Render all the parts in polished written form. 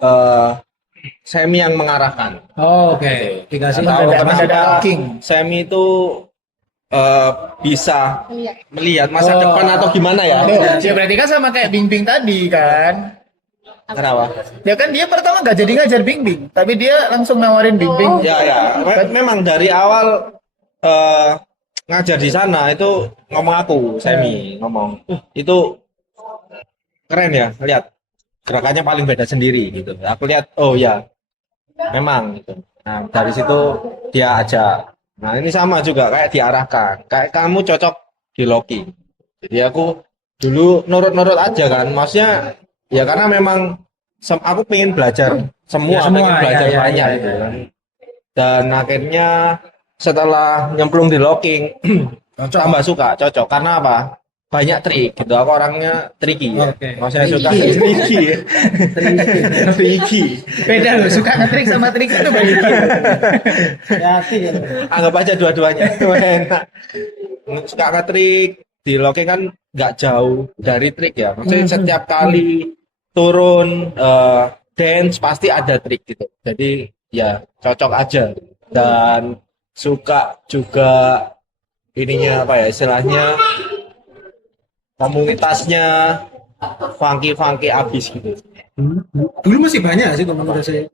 eh, semi yang mengarahkan. Oh, oke. Dikasih Nggak tahu mendadak kenapa locking. semi itu bisa melihat masa Oh. depan atau gimana ya? Ya berarti kan sama kayak Bing Bing tadi kan. Kenapa? Ya kan dia pertama nggak jadi ngajar Bing Bing, tapi dia langsung nawarin Bing Bing. Ya ya, memang dari awal ngajar di sana itu ngomong aku semi ngomong itu keren ya, lihat gerakannya paling beda sendiri gitu. Aku lihat, oh ya, memang gitu. Nah, dari situ dia ajak. Nah, ini sama juga kayak diarahkan. Kayak kamu cocok di Loki. Jadi aku dulu nurut-nurut aja kan. Maksudnya ya karena memang aku pengen belajar semua, Ya, semua, pengen belajar ya, ya, banyak ya, gitu ya. kan. Dan akhirnya setelah nyemplung di locking tambah suka, cocok. Karena apa? Banyak trik gitu. Aku orangnya tricky ya. Oke. Maksudnya suka Tricky. tricky ya. Tricky. Beda loh, suka ngetrik sama trik itu beda. Hati ya. Anggap aja dua-duanya. Enak. Suka nge-trik di locking kan nggak jauh dari trik ya. Maksudnya setiap kali turun dance pasti ada trik gitu. Jadi ya cocok aja. Dan suka juga ininya apa ya istilahnya komunitasnya funky abis gitu. Dulu masih banyak sih komunitas saya.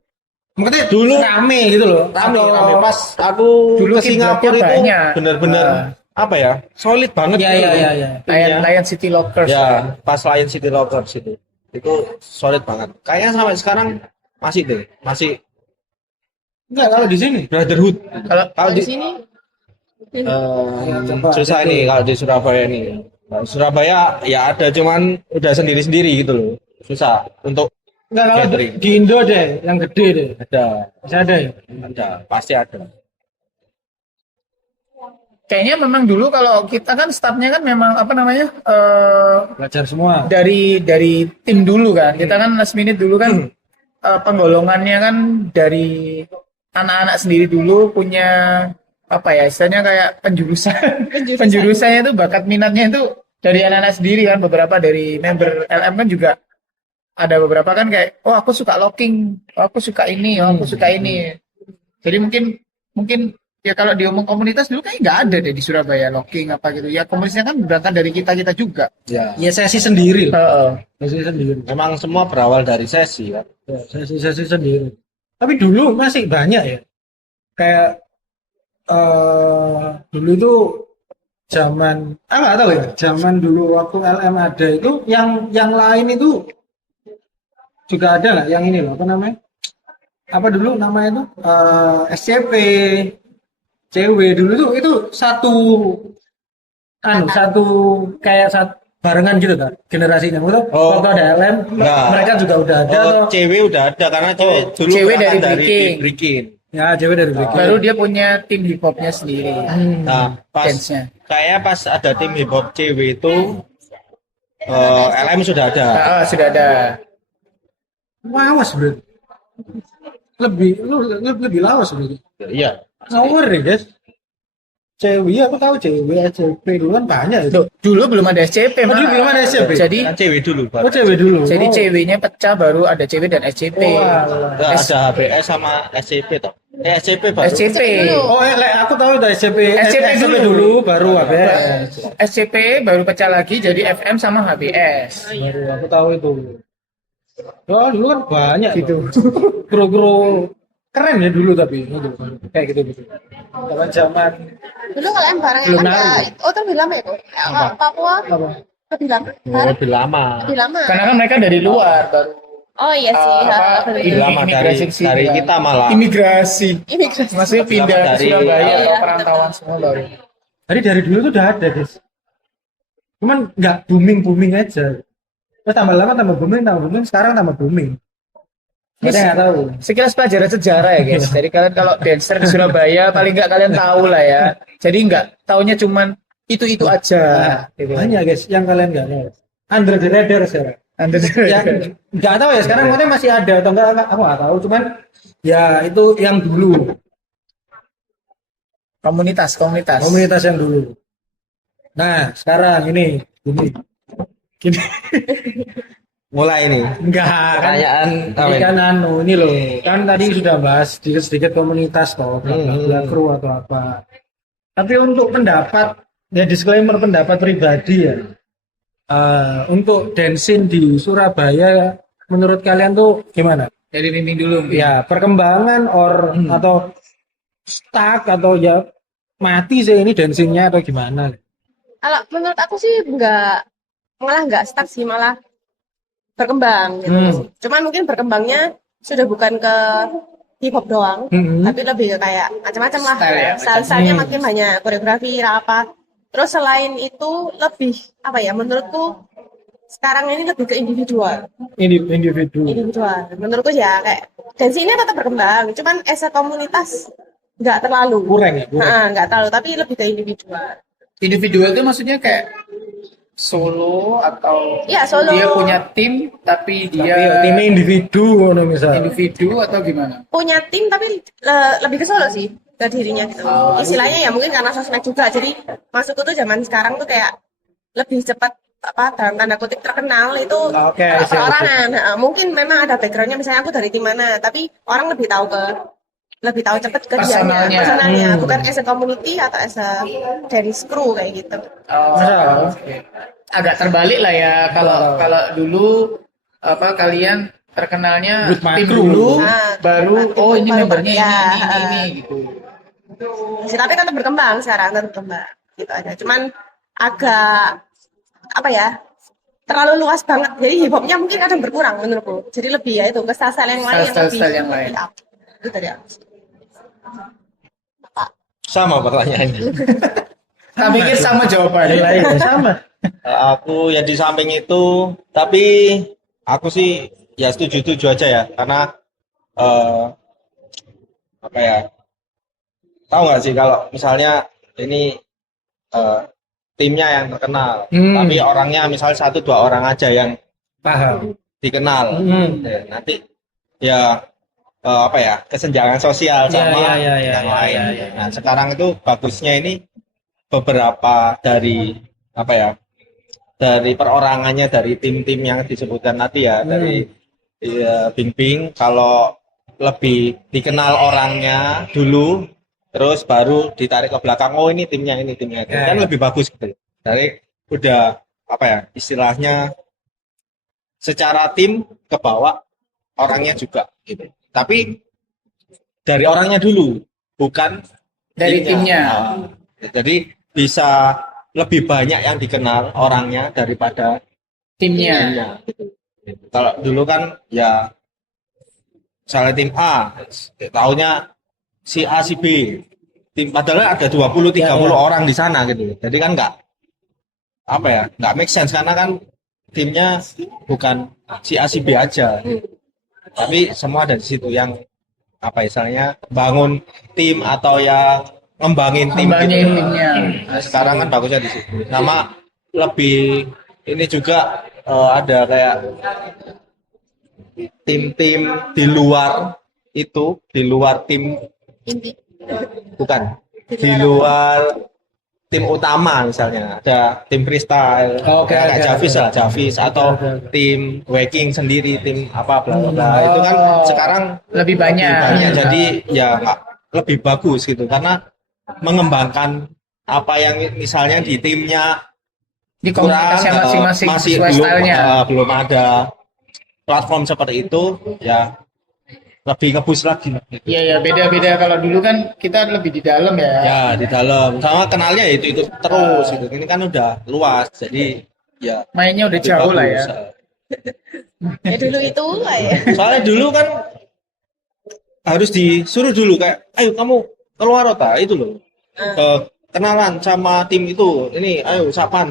Makanya Dulu rame gitu loh. rame pas aku Dulu ke Singapura kiblatnya itu banyak. benar-benar apa ya solid banget Iya gitu iya loh. iya iya. Lion City Lockers. Ya pas Lion City Lockers itu solid banget kayaknya sampai sekarang masih deh masih Enggak kalau di sini. brotherhood kalau Di di sini susah nih kalau di Surabaya nih. Kalau Surabaya ya ada cuman udah sendiri-sendiri gitu loh susah untuk Enggak kalau gathering. di Indo deh, yang gede deh. Ada Masih ada ya? pasti ada. Kayaknya memang dulu kalau kita kan staffnya kan memang apa namanya Belajar semua. dari tim dulu kan. Kita kan last minute dulu kan penggolongannya kan dari anak-anak sendiri dulu punya apa ya istilahnya kayak penjurusan. Penjurusannya itu bakat minatnya itu dari anak-anak sendiri kan. Beberapa dari member LM kan juga ada beberapa kan kayak oh aku suka locking, oh, aku suka ini, oh, aku suka ini. Jadi mungkin ya kalau diomong komunitas dulu kayak nggak ada deh di Surabaya locking apa gitu. Ya komunitasnya kan berangkat dari kita juga. Ya Ya sesi sendiri lah. Heeh. Sesi sendiri. memang semua berawal dari sesi kan. Ya, sesi sendiri. Tapi dulu masih banyak ya. Kayak dulu itu zaman nggak tahu ya. Zaman dulu waktu LM ada itu yang lain itu juga ada lah. Yang ini loh apa namanya? Apa dulu namanya itu SCP, CW dulu tuh itu satu kayak barengan gitu kan generasinya. Betul? Oh. Waktu ada LM Nah. mereka juga udah ada Oh, atau cewek udah ada karena cewek dulu cewek berangkat dari Breaking. Breaking. ya cewek dari Breaking. Baru dia punya tim hip hopnya sendiri. Nah, pas Dance-nya. kayak pas ada tim hip hop cewek itu LM sudah ada. Sudah ada. Lawas bro. Lebih lawas bro. Iya. Ngawur ya guys. Cewek aku tahu cewek SCP dulu kan banyak itu. Loh, dulu belum ada SCP, Oh, dulu Mas. belum ada SCP? Jadi Kan cewek dulu Oh baru. cewek dulu. jadi Oh. ceweknya pecah baru ada cewek dan SCP. Wah. Nggak, ada HBS sama SCP toh. SCP baru. SCP. Oh, aku tahu itu SCP. SCP dulu baru ABS. SCP baru pecah lagi jadi FM sama HBS. Baru aku tahu itu. Oh, dulu kan banyak Gitu. Gro-gro keren ya dulu tapi gitu. Kayak gitu. Zaman dulu kalian bareng Belum ada. nari. Oh itu lebih lama ya kok. Papua apa? lebih lama. Lebih lama. Lebih lama. Karena kan mereka dari luar baru Oh iya sih. Lebih lama dari imigrasi ke sini, kan. kita malah. Imigrasi. Imigrasi. Maksudnya pindah ke Dari- Surabaya Iya. perantauan semua baru. Dari dulu tuh udah ada, guys. Cuman nggak booming aja. Terus tambah lama tambah booming, sekarang tambah booming. Kita nggak tahu. Sekilas pelajaran sejarah ya guys. Jadi kalian kalau dancer di Surabaya paling nggak kalian tahu lah ya. Jadi nggak taunya cuman itu aja. Gitu. Banyak guys yang kalian nggak tahu. Under the radar sekarang. Ya, nggak tahu ya sekarang mungkin masih ada atau enggak aku nggak tahu. Cuman ya itu yang dulu komunitas. komunitas yang dulu. Nah sekarang ini gini. mulai nih Enggak kan. pertanyaan apa Ini ini? kan ini loh, kan tadi sudah bahas sedikit-sedikit komunitas toh, bla bla bla, kru atau apa. Tapi untuk pendapat, ya disclaimer pendapat pribadi ya. Untuk dancing di Surabaya, menurut kalian tuh gimana? Jadi Miming dulu. Ya perkembangan atau stuck atau ya mati sih ini dancingnya atau gimana? Kalau menurut aku sih malah nggak stuck sih, malah berkembang gitu sih. Cuman mungkin berkembangnya sudah bukan ke hip hop doang, tapi lebih ke kayak macam-macam lah. Style ya, Style-stylenya makin banyak, koreografi, apa. Terus selain itu lebih apa ya? Menurutku sekarang ini lebih ke individual. Individu. Individual. Menurutku ya kayak dance ini tetap berkembang, cuman as a komunitas nggak terlalu. Kurang ya, kurang. Nah, nggak terlalu, tapi lebih ke individual. Individual itu maksudnya kayak solo atau Iya, solo. dia punya tim tapi Tapi dia ya, timnya individu ngono misal. individu atau gimana? Punya tim tapi lebih ke solo sih ke dirinya gitu. Istilahnya ya mungkin karena sosmed juga. Jadi masukku tuh zaman sekarang tuh kayak lebih cepat apa dalam tanda kutip terkenal itu Oke, perorangan. Nah, mungkin memang ada backgroundnya misalnya aku dari tim mana, tapi orang lebih tahu cepet ke dianya, personalnya, bukan as a community atau as a dance crew kayak gitu. Oh, oke. Agak terbalik lah ya kalau dulu apa kalian terkenalnya Good tim Makro. dulu Nah, baru tim ini baru membernya ya, ini gitu. tapi tetap berkembang sekarang, tetap berkembang gitu aja. Cuman agak apa ya? Terlalu luas banget. Jadi hip hopnya mungkin kadang berkurang menurutku. Jadi lebih ya itu ke style yang lain Style yang lain. lebih up. Itu dari aku. Sama pertanyaannya. Tak pikir sama jawabannya. Lain sama. Aku ya di samping itu, tapi aku sih ya setuju-setuju aja ya, karena apa ya, tahu nggak sih kalau misalnya ini timnya yang terkenal, tapi orangnya misalnya satu dua orang aja yang Paham. dikenal, ya, nanti ya apa ya, kesenjangan sosial sama yang lain. Nah sekarang itu bagusnya ini beberapa dari apa ya, dari perorangannya, dari tim-tim yang disebutkan tadi ya, dari Bing Bing, kalau lebih dikenal orangnya dulu, terus baru ditarik ke belakang, oh ini timnya itu kan lebih bagus gitu. Dari udah apa ya, istilahnya secara tim ke bawah, orangnya juga gitu. Tapi dari orangnya dulu, bukan Dari timnya. Jadi bisa lebih banyak yang dikenal orangnya daripada Timnya. gitu. Kalau dulu kan ya misalnya tim A, taunya si A si B. Tim padahal ada 20 30 orang di sana gitu. Jadi kan enggak apa ya, enggak make sense karena kan timnya bukan si A si B aja. Tapi semua ada di situ yang apa istilahnya bangun tim atau yang ngembangin tim gitu. timnya. Nah, sekarang kan bagusnya di situ. Sama lebih ini juga ada kayak tim-tim di luar itu, di luar tim, Inti. bukan di luar tim utama, misalnya ada tim freestyle, kayak Javis atau tim waking sendiri, tim apa bla bla bla. Itu kan sekarang Lebih banyak. jadi ya nggak lebih bagus gitu, karena mengembangkan apa yang misalnya di timnya Di komunitas yang masing-masing masih sesuai stylenya. belum ada platform seperti itu, ya lebih ngebus lagi. Iya ya beda-beda kalau dulu kan kita lebih di dalam ya. Ya di dalam sama kenalnya itu terus gitu. Ini kan udah luas, jadi ya Mainnya udah lebih jauh lah ya. bagus. Ya dulu itu lah ya. Soalnya dulu kan harus disuruh dulu kayak, ayo kamu keluar kota itu loh. Kenalan sama tim itu, ini ayo sapa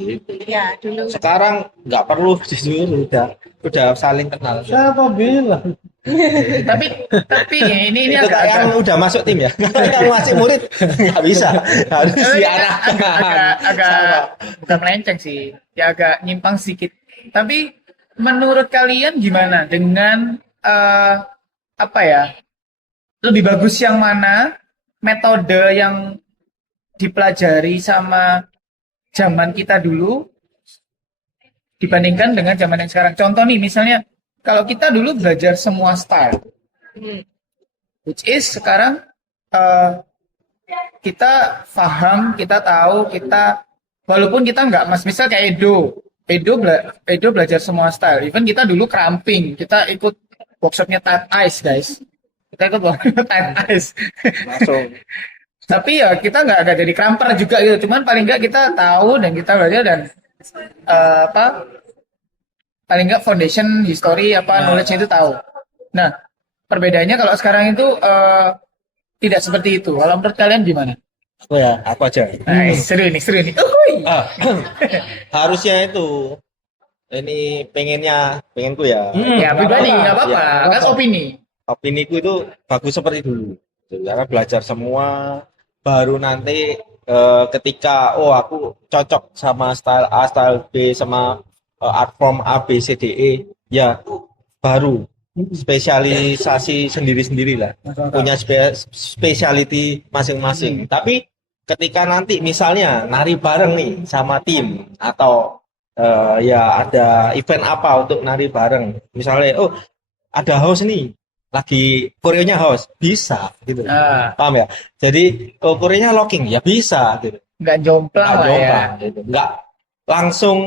gitu. Ya dulu. Sekarang nggak perlu disuruh, udah saling kenal. Siapa bilang? tapi ini Itu agak yang udah masuk tim ya. Yang masih murid nggak bisa, harus diarahkan. agak bukan melenceng sih, ya agak nyimpang sedikit. Tapi menurut kalian gimana dengan apa ya? Lebih bagus yang mana? Metode yang dipelajari sama zaman kita dulu dibandingkan dengan zaman yang sekarang. Contoh nih, misalnya kalau kita dulu belajar semua style, which is sekarang kita paham, kita tahu, kita walaupun kita nggak misal kayak Edo belajar semua style. Even kita dulu cramping, kita ikut workshopnya Tight Ice guys. Kita ikut workshop Tight Ice. Langsung. Tapi ya kita nggak jadi cramper juga gitu. Cuman paling nggak kita tahu dan kita belajar dan paling nggak foundation, history, knowledge itu tahu. Nah, perbedaannya kalau sekarang itu tidak seperti itu. Kalau menurut kalian gimana? Aku aja. Nah, seru nih. Uhuy. Harusnya itu pengenku ya. Ya pribadi nggak apa-apa, Ya, kan opini. opiniku itu bagus seperti dulu. Karena belajar semua, baru nanti ketika aku cocok sama style A, style B, sama art form A, B, C, D, E, ya baru spesialisasi sendiri-sendiri lah, punya speciality masing-masing. Tapi ketika nanti misalnya nari bareng nih sama tim atau ya ada event apa untuk nari bareng, misalnya ada house nih lagi koreonya house, bisa gitu, paham ya? Jadi koreonya locking ya bisa gitu, Nggak jomplang nggak lah ya. jomplang gitu, nggak langsung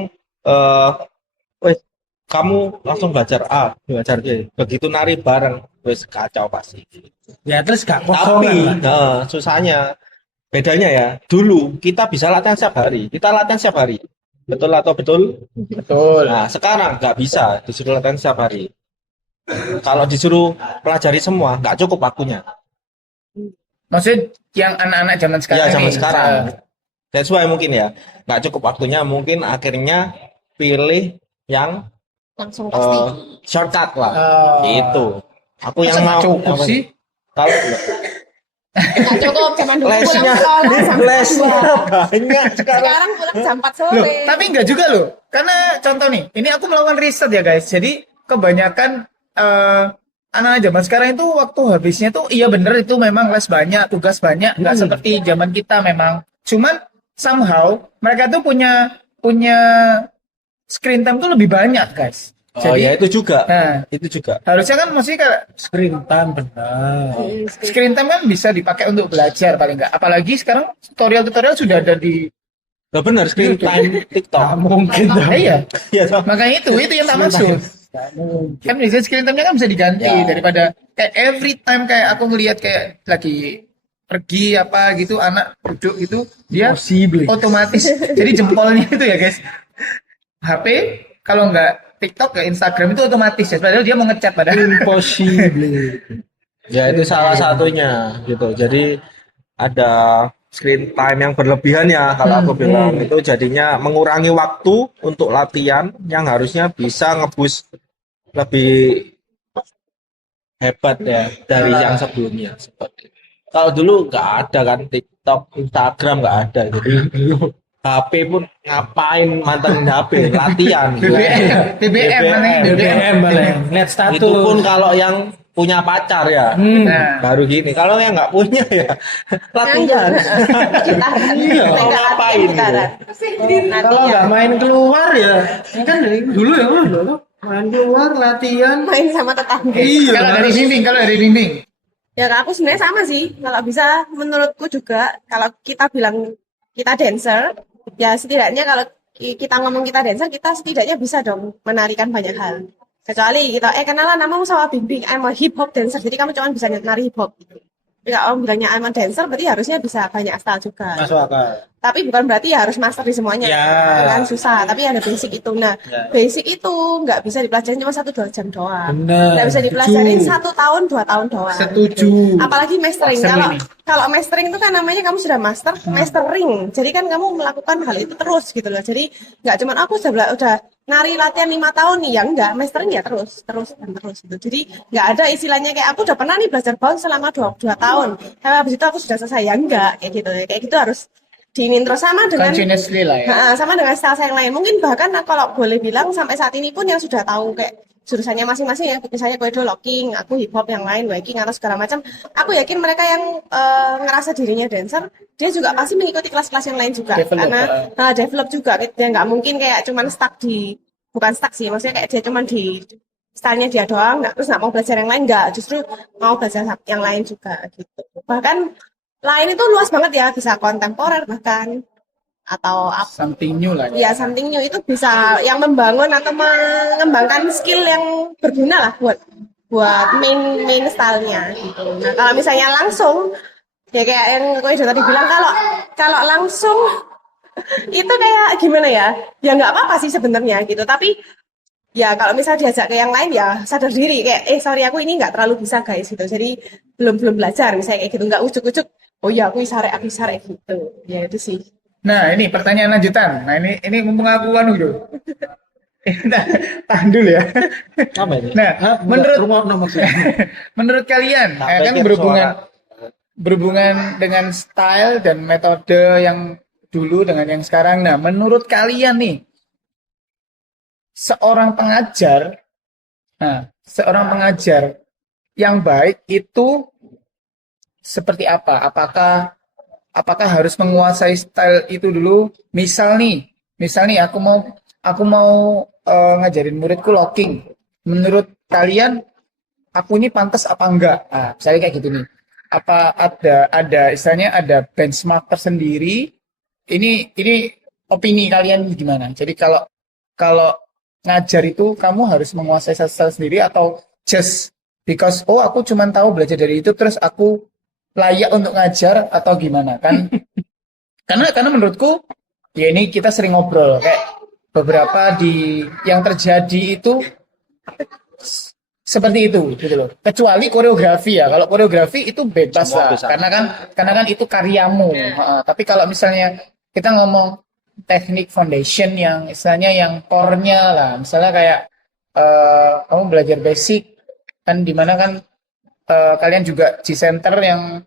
wes kamu langsung belajar A, belajar B, begitu nari bareng wes kacau pasti. Ya terus gak kosong Tapi kan. susahnya bedanya ya, dulu kita bisa latihan setiap hari, betul atau betul? Betul. Nah sekarang nggak bisa disuruh latihan setiap hari. Kalau disuruh pelajari semua nggak cukup waktunya. Maksudnya yang anak-anak zaman sekarang Ya zaman nih, sekarang. That's why mungkin ya nggak cukup waktunya, mungkin akhirnya pilih yang Langsung pasti. shortcut lah. Gitu. Aku Masa yang nggak mau cukup apa sih? nih? Kalau Nggak cukup, zaman dulu pulang lesnya sekolah jam 4 lesnya banyak sekarang. Sekarang pulang jam 4 Loh, sore. tapi enggak juga loh. Karena contoh nih, ini aku melakukan riset ya guys. Jadi kebanyakan anak-anak zaman sekarang itu waktu habisnya tuh iya bener itu memang les banyak, tugas banyak, nggak seperti zaman kita memang. Cuman somehow mereka tuh punya screen time tuh lebih banyak guys. Oh Jadi ya itu juga. nah, Itu juga. harusnya kan mesti kayak Screen time benar. screen time kan bisa dipakai untuk belajar paling nggak. Apalagi sekarang tutorial-tutorial sudah ada di Nah, benar screen time TikTok. Gak mungkin dong. iya. Iya toh. Makanya itu yang tak maksud. Gak mungkin. Kan bisa screen time-nya kan bisa diganti Ya. daripada kayak every time kayak aku ngelihat kayak lagi pergi apa gitu anak duduk gitu dia Possible. otomatis jadi jempolnya itu ya guys HP kalau nggak TikTok ya Instagram itu otomatis ya padahal dia mau ngechat padahal Impossible. Ya itu salah satunya gitu. Jadi ada screen time yang berlebihan ya kalau aku bilang itu jadinya mengurangi waktu untuk latihan yang harusnya bisa ngebus lebih hebat ya dari yang sebelumnya. Seperti kalau dulu nggak ada kan TikTok, Instagram nggak ada, jadi HP pun ngapain mantengin HP, latihan. BBM mana ini? BBM malah yang lihat status. Itu pun kalau yang punya pacar ya, Nah, baru gini. Kalau yang nggak punya ya latihan. Gitaran. Iya, Nggak mau ngapain gitaran. Kalau nggak main keluar ya, kan dari dulu ya lo main keluar latihan. Main sama tetangga. Iya. kalau dari bimbing Ya aku sebenarnya sama sih. Kalau bisa menurutku juga kalau kita bilang kita dancer, ya setidaknya kalau kita ngomong kita dancer, kita setidaknya bisa dong menarikan banyak hal. Kecuali kita kenalan namamu sama Bimbing, I'm a hip hop dancer. Jadi kamu cuma bisa nari hip hop. Jadi kalau kamu bilangnya I'm a dancer, berarti harusnya bisa banyak style juga. Masuk akal. Tapi bukan berarti ya harus master di semuanya. Ya. Kan susah, tapi ada basic itu. Nah, basic itu nggak bisa dipelajarin cuma 1-2 jam doang. Benar. Nggak bisa dipelajarin Setuju. 1 tahun, 2 tahun doang. Setuju. Apalagi mastering. Master Kalau ini. kalau mastering itu kan namanya kamu sudah mastering. Jadi kan kamu melakukan hal itu terus gitu loh. Jadi nggak cuma aku udah nari latihan 5 tahun nih, ya enggak, mastering ya terus gitu. Jadi nggak ada istilahnya kayak aku udah pernah nih belajar bounce selama 2 tahun. Tapi habis itu aku sudah selesai, ya enggak kayak gitu. Kayak gitu harus diinin terus sama dengan continuously lah ya. sama dengan style saya yang lain. Mungkin bahkan kalau boleh bilang sampai saat ini pun yang sudah tahu kayak jurusannya masing-masing ya, misalnya Koedo locking, aku hip hop yang lain, waking atau segala macam. Aku yakin mereka yang ngerasa dirinya dancer, dia juga pasti mengikuti kelas-kelas yang lain juga. Develop, Karena develop juga, dia nggak mungkin kayak cuman stuck di bukan stuck sih, maksudnya kayak dia cuma di stylenya dia doang, nggak terus nggak mau belajar yang lain, nggak, justru mau belajar yang lain juga gitu. Bahkan lain itu luas banget ya, bisa kontemporer bahkan atau apa Something new lah ya. ya, something new itu bisa yang membangun atau mengembangkan skill yang berguna lah buat main main stylenya gitu. Nah kalau misalnya langsung ya kayak yang gue tadi bilang, kalau kalau langsung itu kayak gimana ya, ya nggak apa-apa sih sebenarnya gitu, tapi ya kalau misal diajak ke yang lain ya sadar diri kayak sorry aku ini nggak terlalu bisa guys gitu, jadi belum belum belajar misalnya kayak gitu, nggak ujuk-ujuk oh ya aku isarek gitu ya, itu sih. Nah, ini pertanyaan lanjutan. Nah, ini mumpung aku anu dulu. Nah, tahan dulu ya. Apa ini? Nah, menurut rumah nomor menurut kalian, Tak kan pikir berhubungan dengan style dan metode yang dulu dengan yang sekarang. Nah, menurut kalian nih, seorang pengajar, seorang pengajar yang baik itu seperti apa? Apakah harus menguasai style itu dulu? Misal nih aku mau ngajarin muridku locking. Menurut kalian aku ini pantas apa enggak? Nah, misalnya kayak gitu nih. Apa ada istilahnya ada benchmark tersendiri? Ini opini kalian gimana? Jadi kalau ngajar itu kamu harus menguasai style sendiri atau just because aku cuma tahu belajar dari itu terus aku layak untuk ngajar atau gimana kan? karena menurutku ya ini kita sering ngobrol kayak beberapa yang terjadi itu seperti itu gitu loh. Kecuali koreografi ya. Kalau koreografi itu bebas Semua lah bisa. karena kan itu karyamu. Tapi kalau misalnya kita ngomong teknik foundation yang istilahnya yang core-nya lah, misalnya kayak kamu belajar basic kan dimana kan kalian juga G-Center yang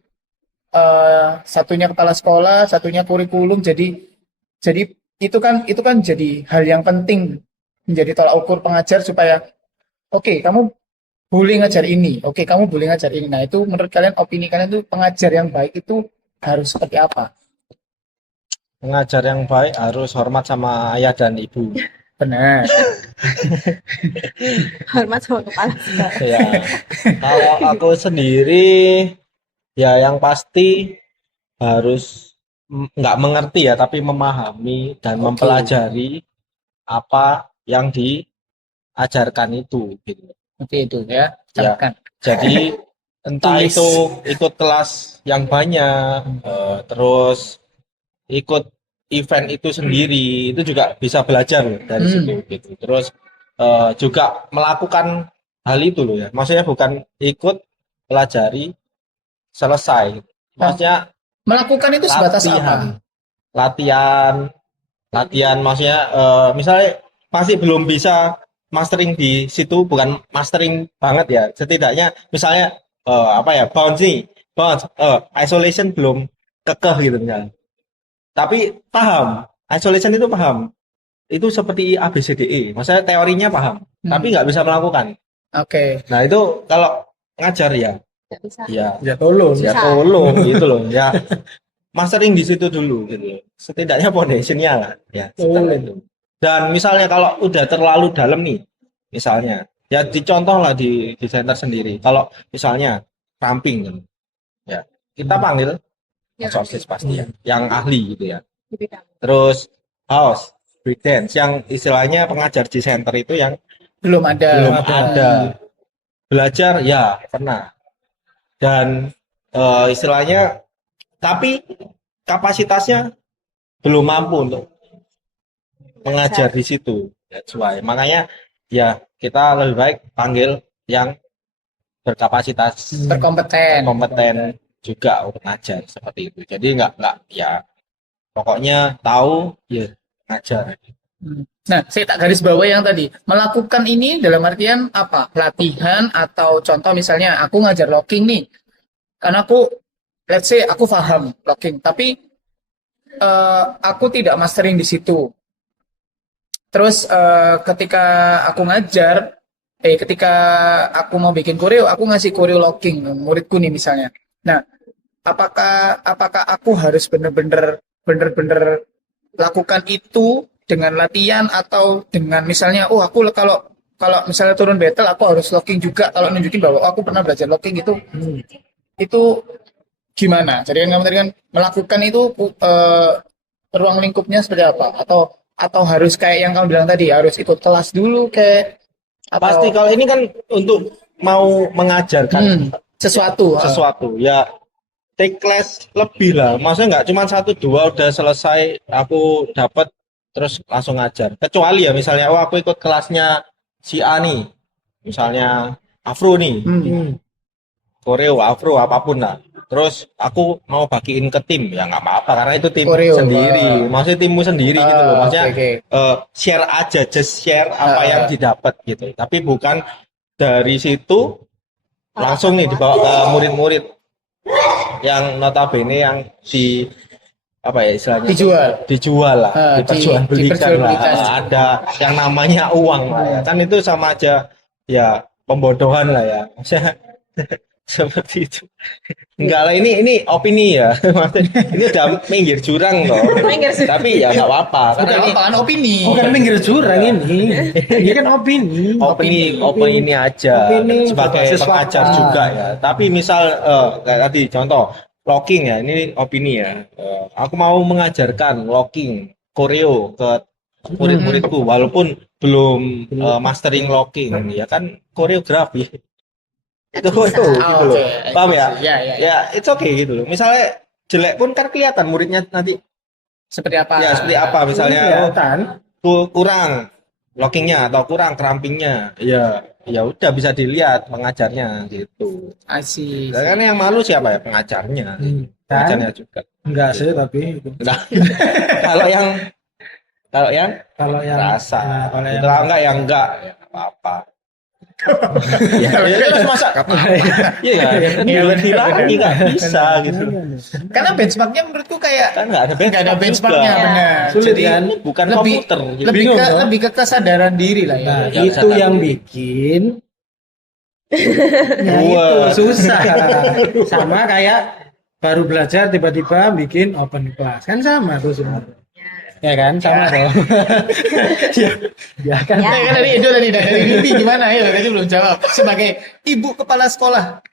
satunya kepala sekolah, satunya kurikulum. Jadi itu kan jadi hal yang penting menjadi tolak ukur pengajar supaya oke, kamu boleh ngajar ini. Oke, kamu boleh ngajar ini. Nah, itu menurut kalian opini kalian itu pengajar yang baik itu harus seperti apa? Pengajar yang baik harus hormat sama ayah dan ibu. Benar. Hormat sama kepala sekolah. Ya, kalau aku sendiri, ya yang pasti harus nggak mengerti ya, tapi memahami dan Oke. mempelajari apa yang diajarkan itu, gitu. Oke itu ya. Ya, Camkan. jadi entah Tulis. itu ikut kelas yang banyak, terus ikut event itu sendiri, itu juga bisa belajar loh dari situ, gitu. Terus juga melakukan hal itu loh ya. Maksudnya bukan ikut pelajari selesai. Maksudnya Melakukan itu sebatas apa? latihan, latihan. Maksudnya misalnya masih belum bisa mastering di situ, bukan mastering banget ya. Setidaknya misalnya bounce, isolation belum kekeh gitu misalnya. Tapi paham, isolation itu paham. Itu seperti ABCDE. Maksudnya teorinya paham, tapi nggak bisa melakukan. Oke. Nah itu kalau ngajar ya, Nggak bisa. ya tolong. ya Bisa. tolong gitu loh ya, mastering di situ dulu gitu, setidaknya foundationnya lah ya, setelah itu. Dan misalnya kalau udah terlalu dalam nih, misalnya ya dicontoh lah di center sendiri, kalau misalnya ramping kan, ya kita panggil Ya, sosis pasti ya, yang ahli gitu ya. di bidang. Terus house, breakdance, yang istilahnya pengajar di center itu yang Belum ada. belum ada. Belajar ya pernah, dan istilahnya tapi kapasitasnya belum mampu untuk mengajar di situ. That's why. Makanya ya kita lebih baik panggil yang berkapasitas, Berkompeten. juga untuk ngajar seperti itu. Jadi nggak ya pokoknya tahu ya ngajar. Nah, saya tak garis bawah yang tadi. Melakukan ini dalam artian apa? Pelatihan atau contoh misalnya aku ngajar locking nih. Karena let's say aku paham locking, tapi aku tidak mastering di situ. Terus ketika aku ngajar, ketika aku mau bikin koreo, aku ngasih koreo locking muridku nih misalnya. Nah, apakah aku harus bener-bener lakukan itu dengan latihan atau dengan misalnya aku kalau misalnya turun battle aku harus locking juga, kalau nunjukin bahwa aku pernah belajar locking itu gimana? Jadi yang kamu tadi kan melakukan itu ruang lingkupnya seperti apa? Atau harus kayak yang kamu bilang tadi harus ikut kelas dulu kayak Pasti kalau ini kan untuk mau mengajarkan sesuatu. sesuatu ya take class lebih lah, maksudnya nggak cuma 1-2 udah selesai aku dapat terus langsung ngajar, kecuali ya misalnya aku ikut kelasnya si A nih, misalnya Afro nih, koreo Afro apapun lah, terus aku mau bagiin ke tim ya nggak apa-apa karena itu tim Koreo, sendiri, maksudnya timmu sendiri gitu loh, maksudnya oke. share aja, just share apa yang didapat gitu, tapi bukan dari situ langsung nih dibawa ke murid-murid yang notabene yang di apa ya istilahnya dijual lah, diperjualbelikan lah, ada yang namanya uang lah ya. Kan itu sama aja ya pembodohan lah ya. Maksudnya seperti itu. Enggak lah, ini opini ya. Maksudnya ini udah minggir jurang loh. Tapi ya nggak apa-apa karena ini Kan opini. Bukan pinggir jurang ini. Ini kan opini aja Opini sebagai sesuatu. pengajar juga ya. Tapi misal kayak tadi contoh locking ya, ini opini ya. Aku mau mengajarkan locking koreo ke murid-muridku walaupun belum mastering locking ya kan koreografi. Itu gitu loh. Paham ya? Ya, it's okay gitu loh. Misalnya jelek pun kan kelihatan muridnya nanti Seperti apa? ya seperti apa misalnya Kelihatan. kurang lockingnya atau kurang crampingnya ya udah bisa dilihat pengajarnya gitu. Asik. Karena yang malu siapa ya, pengajarnya pengajarnya juga Enggak sih tapi itu. nah, kalau yang Kalau yang rasa kalau yang kalau enggak ya enggak ya nggak apa-apa. Ya terus masa iya kan lagi nggak bisa gitu Karena benchmarknya menurutku kayak kan nggak ada nggak ada benchmarknya, juga. benar. Sulit Jadi kan? Bukan lebih komputer gitu. lebih Bingung, ke kan? lebih ke kesadaran diri lah ya. Nah, Ya, itu bisa yang tadi. bikin nah Wah. itu susah. Sama kayak baru belajar tiba-tiba bikin open class. Kan sama tuh sebenarnya. Ya kan? Sama dong. ya kan? Kan dari Edo tadi Bibi gimana ya? Tadi belum jawab. Sebagai ibu kepala sekolah,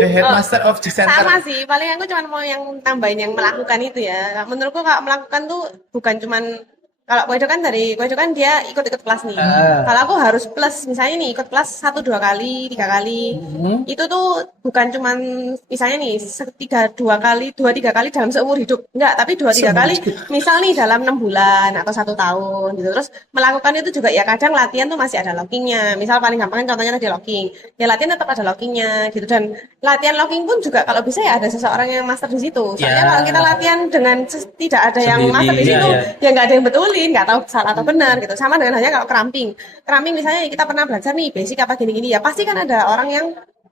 the headmaster of the center. Sama sih, paling aku cuma mau yang tambahin yang melakukan itu ya. Menurutku kalau melakukan tuh bukan cuman kalau Koedo kan dia ikut-ikut kelas nih. Kalau aku harus plus, misalnya nih ikut kelas 1-2 kali, 3 kali. Itu tuh bukan cuman misalnya nih 2-3 kali dalam seumur hidup. Enggak, tapi 2-3 kali misal nih dalam 6 bulan atau 1 tahun gitu. Terus melakukan itu juga ya kadang latihan tuh masih ada lockingnya. Misal paling gampang kan contohnya tadi locking. Ya latihan tetap ada lockingnya gitu, dan latihan locking pun juga kalau bisa ya ada seseorang yang master di situ. Soalnya kalau kita latihan dengan tidak ada yang master di situ, ya nggak ada yang betulin, nggak tahu salah atau benar gitu. Sama dengan halnya kalau cramping misalnya kita pernah belajar nih basic apa gini-gini, ya pasti kan ada orang yang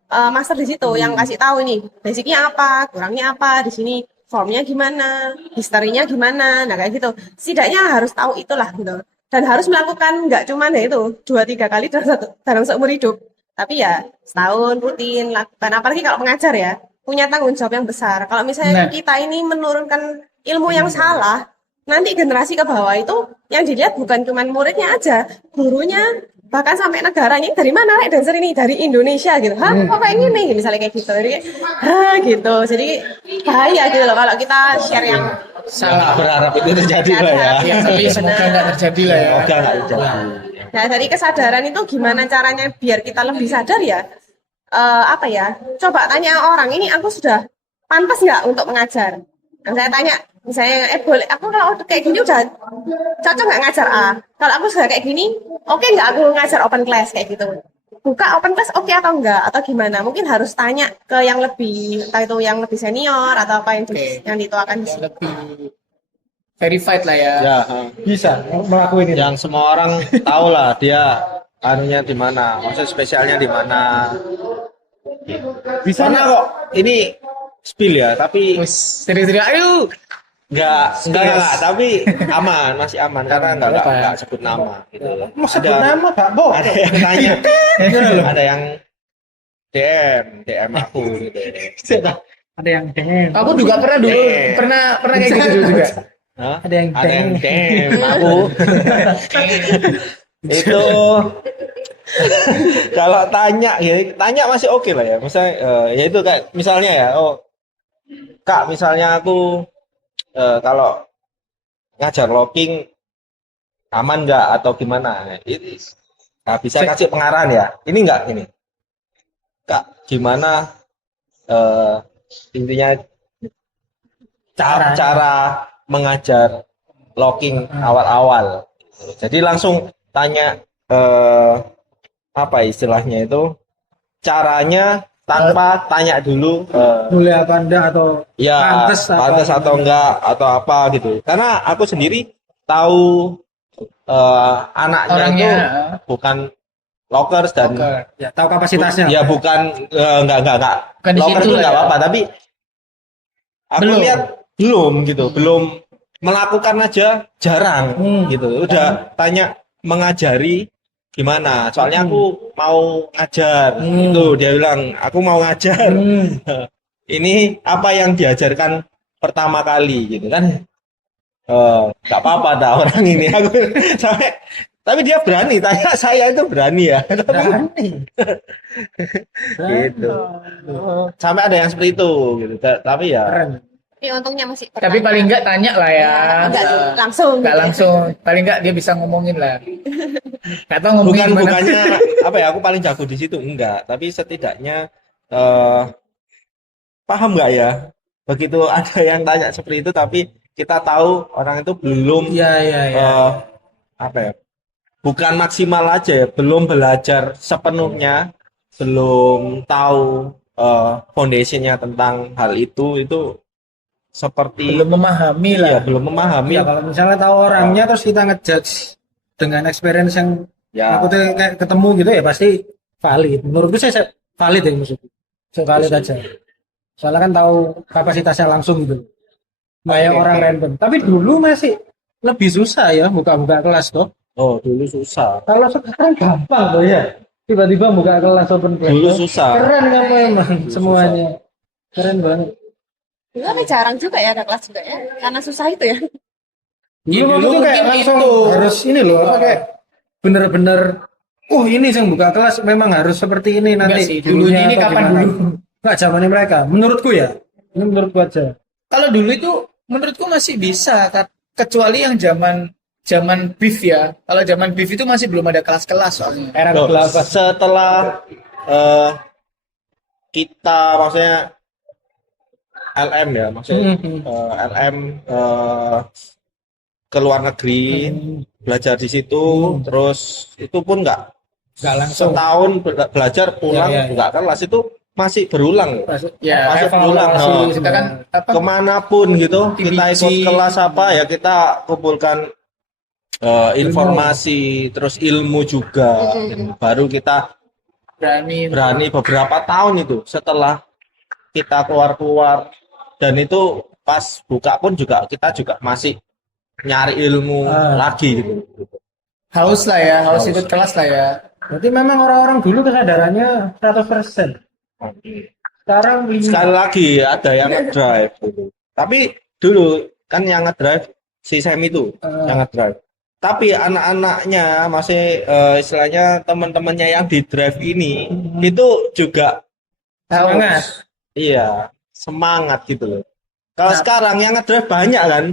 master di situ yang kasih tahu ini basicnya apa, kurangnya apa di sini, formnya gimana, historinya gimana, nah kayak gitu. Setidaknya harus tahu itulah gitu, dan harus melakukan nggak cuma ya itu 2-3 kali dalam seumur hidup, tapi ya setahun rutin lakukan. Apalagi kalau pengajar ya punya tanggung jawab yang besar. Kalau misalnya kita ini menurunkan ilmu yang salah, nanti generasi ke bawah itu yang dilihat bukan cuma muridnya aja, gurunya, bahkan sampai negaranya. Dari mana Rek dancer ini? Dari Indonesia gitu. Hah, kok kayak gini? Misalnya kayak gitu. Jadi gitu. Jadi bahaya gitu loh kalau kita share yang Salah berharap itu terjadi lah ya. Ya, tapi semoga nggak terjadi lah ya. Semoga nggak terjadi. Nah, dari kesadaran itu gimana caranya biar kita lebih sadar ya? Apa ya? Coba tanya orang, ini aku sudah pantas nggak untuk mengajar? Nah, saya tanya, misalnya, boleh, aku kalau kayak gini udah cocok nggak ngajar A? Kalau aku sudah kayak gini, oke nggak aku ngajar open class kayak gitu? Buka open class oke atau enggak? Atau gimana? Mungkin harus tanya ke yang lebih, entah itu yang lebih senior atau apa yang dituakan di sini. Lebih verified lah ya. Ya, Bisa melakukan itu. yang semua orang tahu lah dia anunya di mana, maksudnya spesialnya di mana. Bisa Karena kok ini spill ya, tapi Serius-serius, ayo. enggak, tapi aman, masih aman karena enggak sebut nama gitu. Mau sebut nama Pak Bo. Ada yang tanya, ada yang DM aku gitu. Ada yang pengen. Aku juga pernah dulu, pernah kayak gitu dulu juga. Hah? Ada yang Ada yang deng. aku itu kalau tanya masih oke lah ya. Misalnya ya itu kayak misalnya ya, oh Kak, misalnya aku kalau ngajar locking aman nggak atau gimana? Ini nah, bisa kasih pengarahan ya. Ini nggak ini, Kak, gimana eh, intinya cara mengajar locking awal-awal. Jadi langsung tanya apa istilahnya itu caranya tanpa tanya dulu Boleh apa enggak atau ya pantas atau gimana? enggak atau apa gitu. Karena aku sendiri tahu anaknya Orangnya, itu bukan lockers dan oke. Ya, tahu kapasitasnya. ya bukan enggak Bukan di lockers situ itu lah enggak ya. apa-apa tapi aku Belum. lihat belum gitu, belum melakukan aja jarang gitu. Udah tanya mengajari gimana? Soalnya aku mau ngajar. Itu dia bilang, aku mau ngajar. Ini apa yang diajarkan pertama kali gitu kan? Nggak apa-apa dah orang ini. Aku sampai tapi dia berani tanya saya itu berani ya. Tapi gitu. Sampai ada yang seperti itu gitu. Tapi ya Keren. Tapi untungnya masih Tapi paling enggak tanya lah ya. Enggak Nah, langsung. enggak gitu. langsung. Paling enggak dia bisa ngomongin lah. Enggak tahu ngomongin gimana. bukannya apa ya aku paling jago di situ enggak, tapi setidaknya eh paham nggak ya begitu ada yang tanya seperti itu tapi kita tahu orang itu belum Iya, iya, iya. apa ya bukan maksimal aja ya, belum belajar sepenuhnya, belum tahu foundationnya tentang hal itu seperti Belum memahami ya lah. belum memahami Ya, kalau misalnya tahu orangnya terus kita ngejudge dengan experience yang ya aku tuh kayak ketemu gitu ya pasti valid. Menurutku saya valid ya maksudnya. Saya valid aja. Soalnya kan tahu kapasitasnya langsung gitu. Nggak yang Oke, orang oke. random. Tapi dulu masih lebih susah ya buka-buka kelas tuh. oh dulu susah, Kalau sekarang gampang tuh ya. Tiba-tiba buka kelas open class. dulu tuh. susah. Keren kan memang Dulu semuanya. Keren banget. Dulu tapi jarang juga ya ada kelas juga ya. Karena susah itu ya. Dulu waktu dulu itu kayak mungkin langsung itu. harus ini loh apa kayak bener-bener ini yang buka kelas memang harus seperti ini Enggak nanti sih, dulunya ini atau kapan gimana. dulu? Nggak zamannya mereka menurutku ya ini menurutku aja Kalau dulu itu menurutku masih bisa, kecuali yang zaman beef ya. Kalau zaman beef itu masih belum ada kelas-kelas soalnya. era Loh, ke-8 setelah eh, kita maksudnya LM ya maksudnya LM ke luar negeri belajar di situ terus itu pun nggak langsung setahun belajar pulang Ya, ya, ya. nggak kelas itu masih berulang Ya, masih evaluasi. berulang Kita kan apa? kemanapun gitu kita TBC. ikut kelas apa ya kita kumpulkan informasi terus ilmu juga baru kita berani beberapa tahun itu setelah kita keluar dan itu pas buka pun juga kita juga masih nyari ilmu lagi gitu. Haus lah ya, haus Haus. ikut kelas lah ya. berarti memang orang-orang dulu kesadarannya 100%. Sekarang ini Sekali lagi ada yang ngedrive gitu. Tapi dulu kan yang ngedrive si Sam itu yang ngedrive. Tapi anak-anaknya masih istilahnya teman-temannya yang di drive ini itu juga semangat. iya semangat gitu loh. Kalau sekarang yang ngedrive banyak kan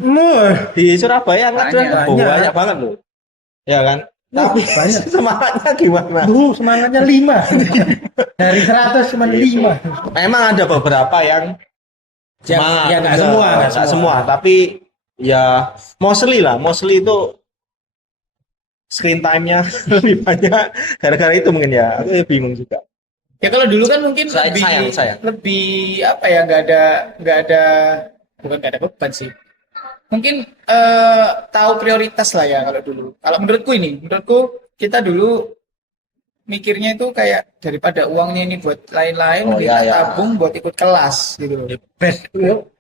di Surabaya yang ngedrive Banyak. banyak banget loh, ya kan? Tapi banyak. semangatnya gimana? Semangatnya 5 dari 100 cuma 5. Memang ada beberapa yang semangat, ya nggak semua, nggak semua, tapi ya mostly itu screen time-nya lebih banyak gara-gara itu mungkin ya. Aku bingung juga. Ya kalau dulu kan mungkin Sayang. lebih apa ya, nggak ada bukan nggak ada beban sih. Mungkin tahu prioritas lah ya kalau dulu. Kalau menurutku kita dulu mikirnya itu kayak daripada uangnya ini buat lain-lain, Oh, kita iya, iya. tabung buat ikut kelas gitu loh.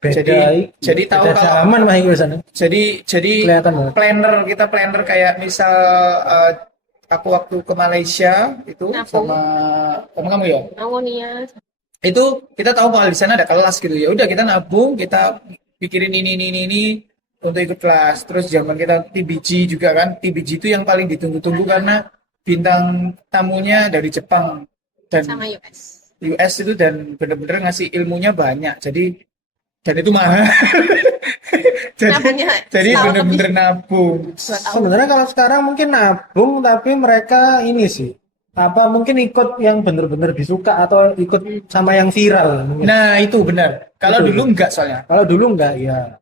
Jadi tahu beda kalau zaman mah itu sana. jadi Kelihatan banget. kita planner kayak misal aku waktu ke Malaysia itu Nabung. sama kamu ya. Amonia. Itu kita tahu kalau di sana ada kelas gitu ya. Udah kita nabung, kita pikirin ini untuk ikut kelas. Terus zaman kita TBG juga kan, TBG itu yang paling ditunggu-tunggu karena bintang tamunya dari Jepang dan Sama US. US itu, dan bener-bener ngasih ilmunya banyak. Jadi dan itu mahal. Nabungnya jadi setahun bener-bener lebih. nabung. 2 tahun. Sebenarnya kalau sekarang mungkin nabung, tapi mereka ini sih, apa mungkin ikut yang bener-bener disuka atau ikut sama yang viral mungkin. Nah, itu benar. Kalau Itu. dulu enggak soalnya. Kalau dulu enggak ya.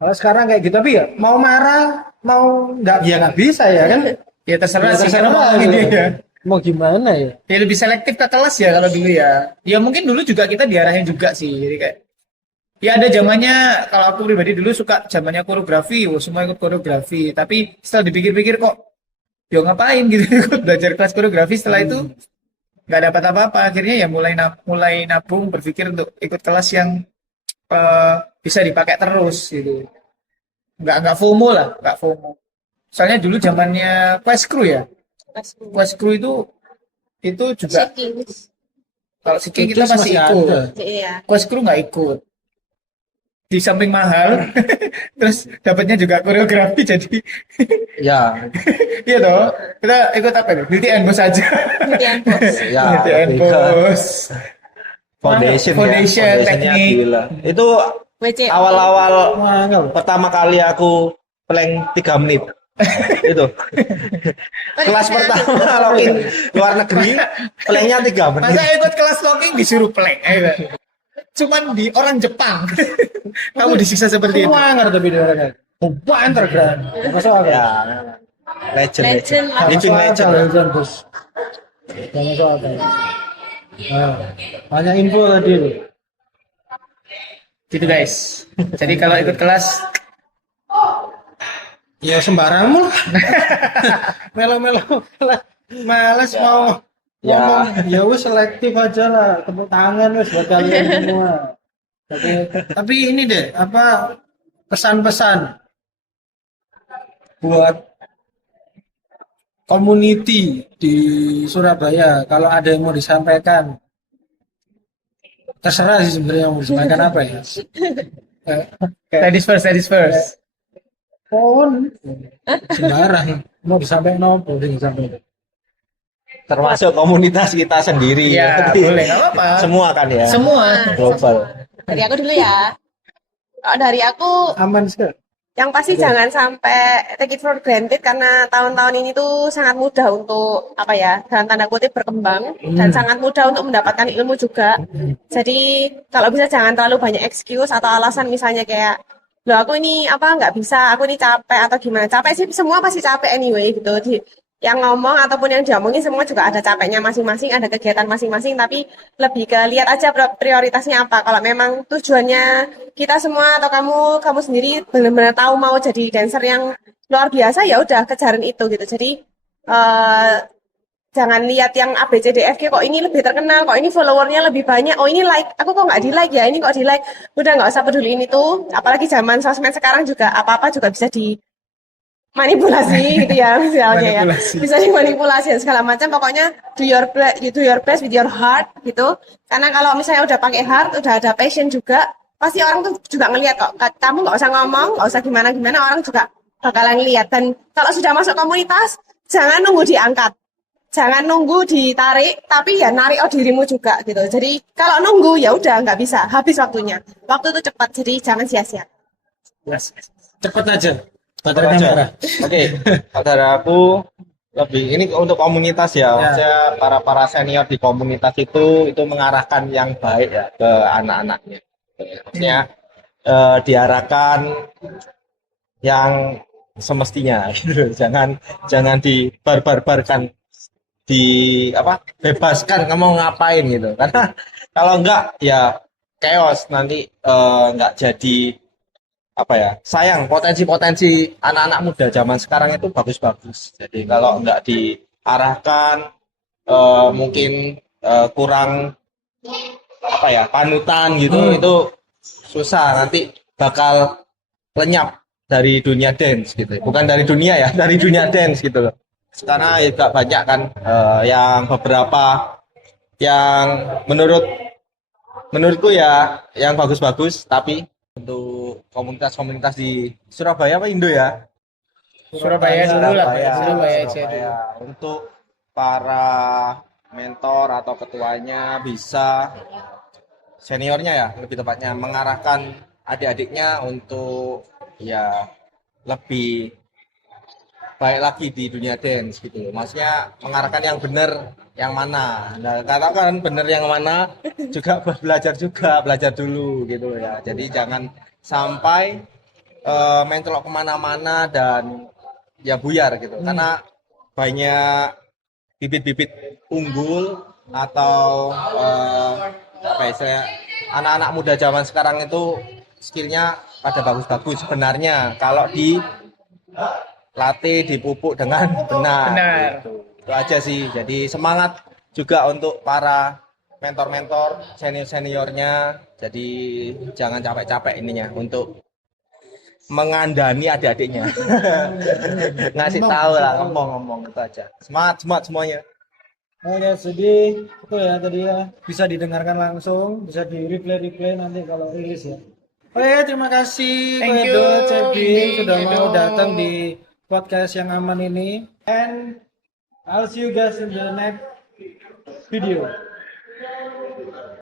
Kalau sekarang kayak gitu, tapi ya mau marah, mau enggak ya nggak bisa ya kan. Ya terserah Ya sih terserah kalau mau gitu. ini ya. Mau gimana ya? Ya lebih selektif ke kelas ya kalau dulu ya. Ya mungkin dulu juga kita diarahin juga sih. Jadi kayak ya ada zamannya, kalau aku pribadi dulu suka zamannya koreografi, semua ikut koreografi. Tapi setelah dipikir-pikir kok ya ngapain gitu ikut belajar kelas koreografi, setelah itu nggak dapat apa-apa. Akhirnya ya mulai nabung, berpikir untuk ikut kelas yang bisa dipakai terus gitu. Nggak FOMO lah, nggak FOMO. Soalnya dulu zamannya Quest Crew ya. Quest Crew itu juga Shaking. kalau Seeking kita Kikis masih masih ikut. ada. Iya. Quest Crew nggak ikut. Di samping mahal, terus dapatnya juga koreografi, jadi Ya, iya toh. Kita ikut apa itu? BTN Bos aja. Kemudian bos. ya. BTN lebih ke Bos. Foundation, Foundation, ya. Foundationnya teknik. gila. Itu WCO. awal-awal Wah, enggak. pertama kali aku plank 3 menit. Itu. Kelas pertama login luar negeri, planknya 3 menit. Masa ikut kelas locking disuruh plank? Ayo. Cuman di orang Jepang. Kamu disiksa seperti itu. Wah, ngerti tapi dia orangnya. Bukan tergerak. Masuk akal. Ya, legend. Legend lah. Living Masuk akal, legend. legend, Bos. Gak masuk akal. Nah, banyak info tadi. Gitu guys. Jadi kalau ikut kelas Ya sembarangmu lah. Melo-melo. Males mau Ya. ngomong. Ya wis selektif aja lah. Tepuk tangan wis buat kalian semua. Tapi ini deh, apa pesan-pesan buat community di Surabaya, kalau ada yang mau disampaikan, terserah sih sebenarnya mau disampaikan apa ya. ladies first. Pohon sembarang mau disampaikan apa disampaikan. Termasuk komunitas kita sendiri. Iya, boleh, nggak apa-apa. Semua kan ya. Semua. Global. Dari aku dulu ya. Kalau dari aku, Aman sekali. yang pasti jangan sampai take it for granted, karena tahun-tahun ini tuh sangat mudah untuk apa ya, dalam tanda kutip berkembang, dan sangat mudah untuk mendapatkan ilmu juga. Jadi kalau bisa jangan terlalu banyak excuse atau alasan, misalnya kayak loh aku ini apa nggak bisa, aku ini capek atau gimana. Capek sih semua pasti capek anyway gitu. Yang ngomong ataupun yang diomongin semua juga ada capeknya masing-masing, ada kegiatan masing-masing, tapi lebih ke lihat aja prioritasnya apa. Kalau memang tujuannya kita semua atau kamu sendiri benar-benar tahu mau jadi dancer yang luar biasa, ya udah kejarin itu gitu. Jadi jangan lihat yang A B C D F G, kok ini lebih terkenal, kok ini followernya lebih banyak, oh ini like, aku kok nggak di like ya, ini kok di like. Udah nggak usah peduliin itu. Apalagi zaman sosmed sekarang juga apa-apa juga bisa manipulasi gitu ya, misalnya ya bisa dimanipulasi dan segala macam. Pokoknya do your best with your heart gitu, karena kalau misalnya udah pakai heart, udah ada passion juga, pasti orang tuh juga ngelihat kok. Kamu nggak usah ngomong, nggak usah gimana orang juga bakalan lihat. Dan kalau sudah masuk komunitas, jangan nunggu diangkat, jangan nunggu ditarik, tapi ya narik dirimu juga gitu. Jadi kalau nunggu ya udah nggak bisa, habis waktunya. Waktu itu cepat, jadi jangan sia-sia. Cepet aja. Aja. Baterainya merah. Oke, dari aku lebih ini untuk komunitas ya. Maksudnya para senior di komunitas itu mengarahkan yang baik ya ke anak-anaknya. Maksudnya diarahkan yang semestinya gitu. Jangan dibarbarkan, bebaskan kamu mau ngapain gitu. Karena kalau enggak ya chaos, nanti enggak jadi sayang. Potensi anak-anak muda zaman sekarang itu bagus-bagus. Jadi kalau enggak diarahkan, mungkin kurang panutan gitu, itu susah, nanti bakal lenyap dari dunia dance gitu. Bukan dari dunia ya, dari dunia dance gitu loh. Karena juga banyak kan yang beberapa yang menurutku ya yang bagus-bagus, tapi untuk komunitas-komunitas di Surabaya apa Indo ya? Surabaya dulu lah, Surabaya aja dulu. Surabaya. Untuk para mentor atau ketuanya bisa seniornya ya lebih tepatnya mengarahkan adik-adiknya untuk ya lebih baik lagi di dunia dance gitu. Maksudnya mengarahkan yang benar yang mana. Nah, katakan benar yang mana juga buat belajar dulu gitu ya. Jadi jangan sampai mencolok kemana-mana dan ya buyar gitu. Karena banyak bibit-bibit unggul atau apa ya istilahnya, anak-anak muda zaman sekarang itu skillnya pada bagus-bagus sebenarnya kalau dilatih dipupuk dengan benar. Benar. Gitu. Itu aja sih. Jadi semangat juga untuk para mentor-mentor senior-seniornya. Jadi jangan capek-capek ininya untuk mengandani adik-adiknya. Ngasih tahu lah, ngomong-ngomong itu aja. Semangat semuanya. Oke, jadi itu ya tadi ya bisa didengarkan langsung, bisa di replay nanti kalau rilis ya. Oke, terima kasih Thank Edo, you, Cebi sudah Edo. mau datang di podcast yang aman ini. And I'll see you guys in the next video.